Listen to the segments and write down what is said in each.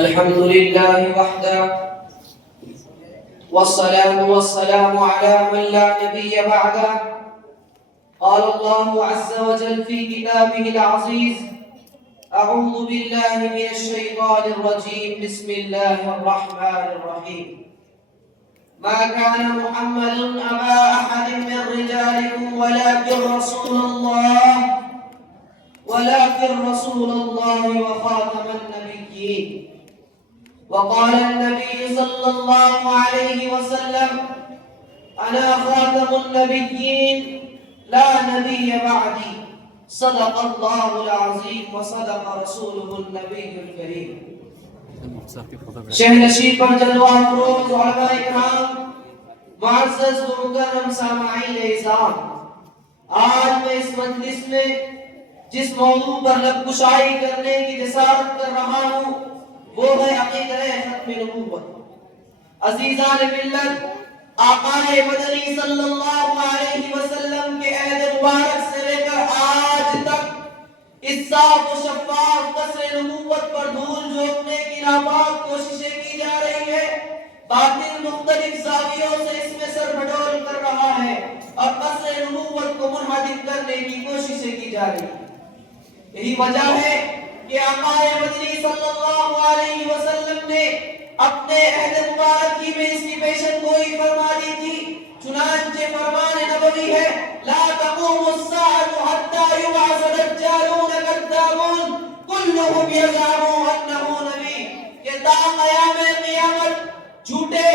الحمد لله وحده والصلاة والسلام على من لا نبي بعده. قال الله عز وجل في كتابه العزيز: أعوذ بالله من الشيطان الرجيم. بسم الله الرحمن الرحيم. ما كان محمد أبا أحد من رجالكم ولكن رسول الله وخاتم النبيين. وقال النبي صلى الله عليه وسلم: أنا خاتم النبيين لا نبي بعدي. صدق الله العظيم وصدق رسوله النبي الكريم. شہنشی پر جلوہ افروز علماء اکرام، معزز و مکرم سامعین اعزام، آج میں اس مجلس میں جس موضوع پر لب کشائی کرنے کی جسارت کر رہا ہوں وہ ہے عقیدہ ختم نبوت. عزیزان ملت، آقا مدنی صلی اللہ علیہ وسلم کے عہد مبارک سے لے کر آج تک اس صاف و شفاف قصر نبوت پر دھول جھونکنے کی ناپاک کوششیں کی جا رہی ہے. باطل مختلف زاویوں سے اس میں سر بٹول کر رہا ہے اور قصر نبوت کو منہدم کرنے کی کوششیں کی جا رہی ہے. یہی وجہ ہے کہ آقا مدنی صلی اللہ علیہ وسلم نے اپنے عہد مبارکی میں اس کی پیشن گوئی فرما دی تھی. چنانچہ فرمان نبوی ہے: لا تقوم الساعة حتى يبعث دجالون كذابون كلهم يزعم انه نبی. کہ تا قیام قیامت جھوٹے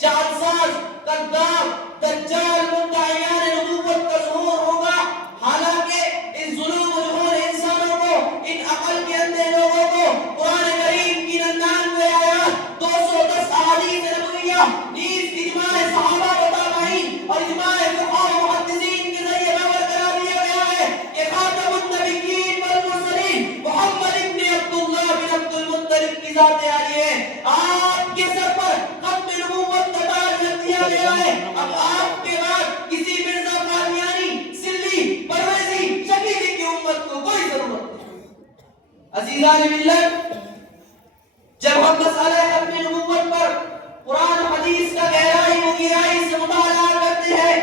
جعلساز کذاب دجال مدعیان نبوت کا ظہور ہوگا. حالانکہ ان ظلم و جہور انسانوں کو، ان عقل کے اندھے لوگوں کو قرآن کریم کی 99 آیات، 210 احادیث نبویہ، نیز اجماع صحابہ و تابعین اور اجماع فقہاء و محدثین کے ذریعے باور کرا دیا گیا ہے کہ خاتم النبیین والمرسلین محمد ابن عبداللہ بن عبد المطلب کی ذات عالی ہے. آپ کے سر پر ختم نبوت کا تاج رکھ دیا گیا ہے. اب آپ کے بعد کسی مرزا قادیانی، سلی، پرویزی، شکیلی کی امت کو کوئی ضرورت نہیں. عزیزان ملت، جب ہم مسئلہ ختم نبوت پر قرآن و حدیث کا گہرائی و گہرائی سے مطالعہ کرتے ہیں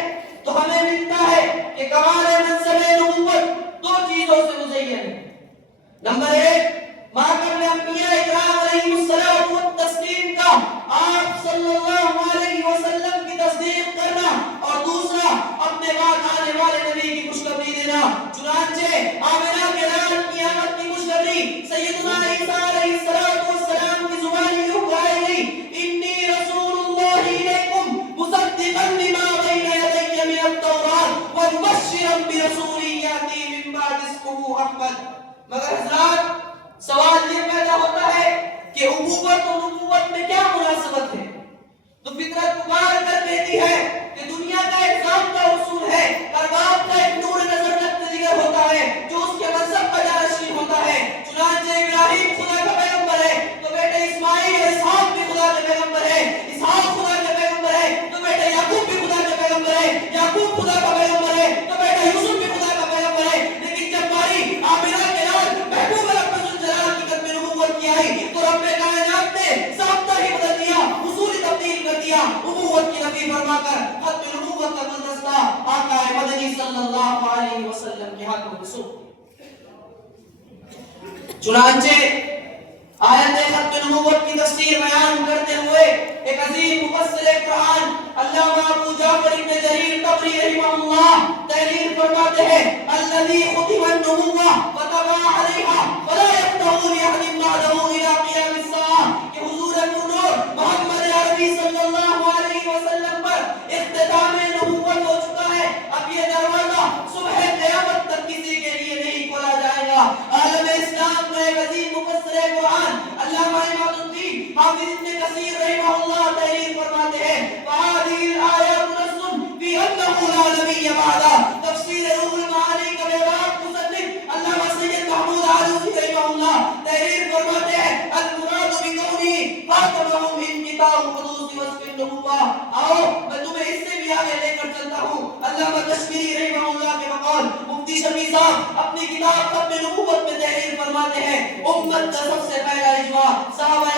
تو ہمیں ملتا ہے کہ کمال منصب نبوت دو چیزوں سے مزین ہے. نمبر ایک، ماقبل انبیاء اکرام علیہ السلام و تسلیم کا آپ صلی اللہ علیہ وسلم کی تصدیق کرنا، اور دوسرا اپنے بعد آنے والے نبی کی خوشخبری دینا. چنانچہ آمنہ کے لال قیامت کی خوشخبری سیدنا عیسیٰ علیہ السلام کی زبانی یوں گائی گئی: انی رسول اللہ الیکم مصدقا لما بین یدی من التوراۃ ومبشرا برسول یاتی من بعد اسمہ احمد. مگر حضرات، سوال یہ پیدا ہوتا ہے کہ ابوت و نبوت میں کیا مناسبت ہے؟ تو فطرت پکار کر کہتی ہے کہ دنیا کا ایک ضابطہ اصول ہے، ارباب کا ایک نور نظر رکھتے دیگر ہوتا ہے جو اس کے منصب کا جانشین ہوتا ہے. چنانچہ ابراہیم خدا کا پیغمبر ہے تو بیٹے اسماعیل اور اسحاق بھی خدا کے پیغمبر ہے، اسحاق خدا کے پیغمبر ہے تو بیٹے یعقوب بھی خدا کے پیغمبر ہے، یعقوب خدا کا پیغمبر ہے تو بیٹا یوسف بھی خدا کا پیغمبر ہے. لیکن جب باری آمنہ کے لال محبوب رب ذوالجلال کی ختم نبوت کی آئی تو رب کائنات نے ضابطہ ہی بدل دیا، اصول تبدیل کر دیا. نبوت کی نفی فرما کر ختم نبوت کا گلدستہ آقا مدنی صلی اللہ علیہ وسلم کے ہاتھوں میں سونپ. چنانچہ آیت ختم نبوت کی تفسیر بیان کرتے ہوئے ایک عظیم مفسر قرآن علامہ ابو جعفر ابن جریر طبری رحمہ اللہ تحریر فرماتے ہیں: الذی ختم النبوۃ وطبع علیہا فلا یفتح لأحد بعدہ الی قیام الساعہ. کہ حضور نور محمد عربی صلی اللہ علیہ وسلم پر اختتام نبوت ہو چکا ہے. اب یہ دروازہ صبح قیامت تک کسی کے لیے نہیں کھولا جائے گا. عالم اسلام کا ایک عظیم مفسر قرآن علامہ امام الدین حافظ ابن کثیر رحمہ اللہ تحریر فرماتے ہیں: فهذه الآیات نص فی انہ لا نبی بعد. تفسیر روح المعانی کا بیباک مصنف علامہ سید محمود آلوسی رحمہ اللہ تحریر فرماتے ہیں: المراد بقوله خاتمهم انقطاع حدوث وصف النبوہ. آؤ میں تمہیں اس سے بھی آگے لے کر چلتا ہوں. علامہ کشمیری رحمہ اللہ کے مقال مفتی شفیع صاحب اپنی کتاب ختم نبوت میں تحریر فرماتے ہیں: امت کا سب سے پہلا اجماع صحابہ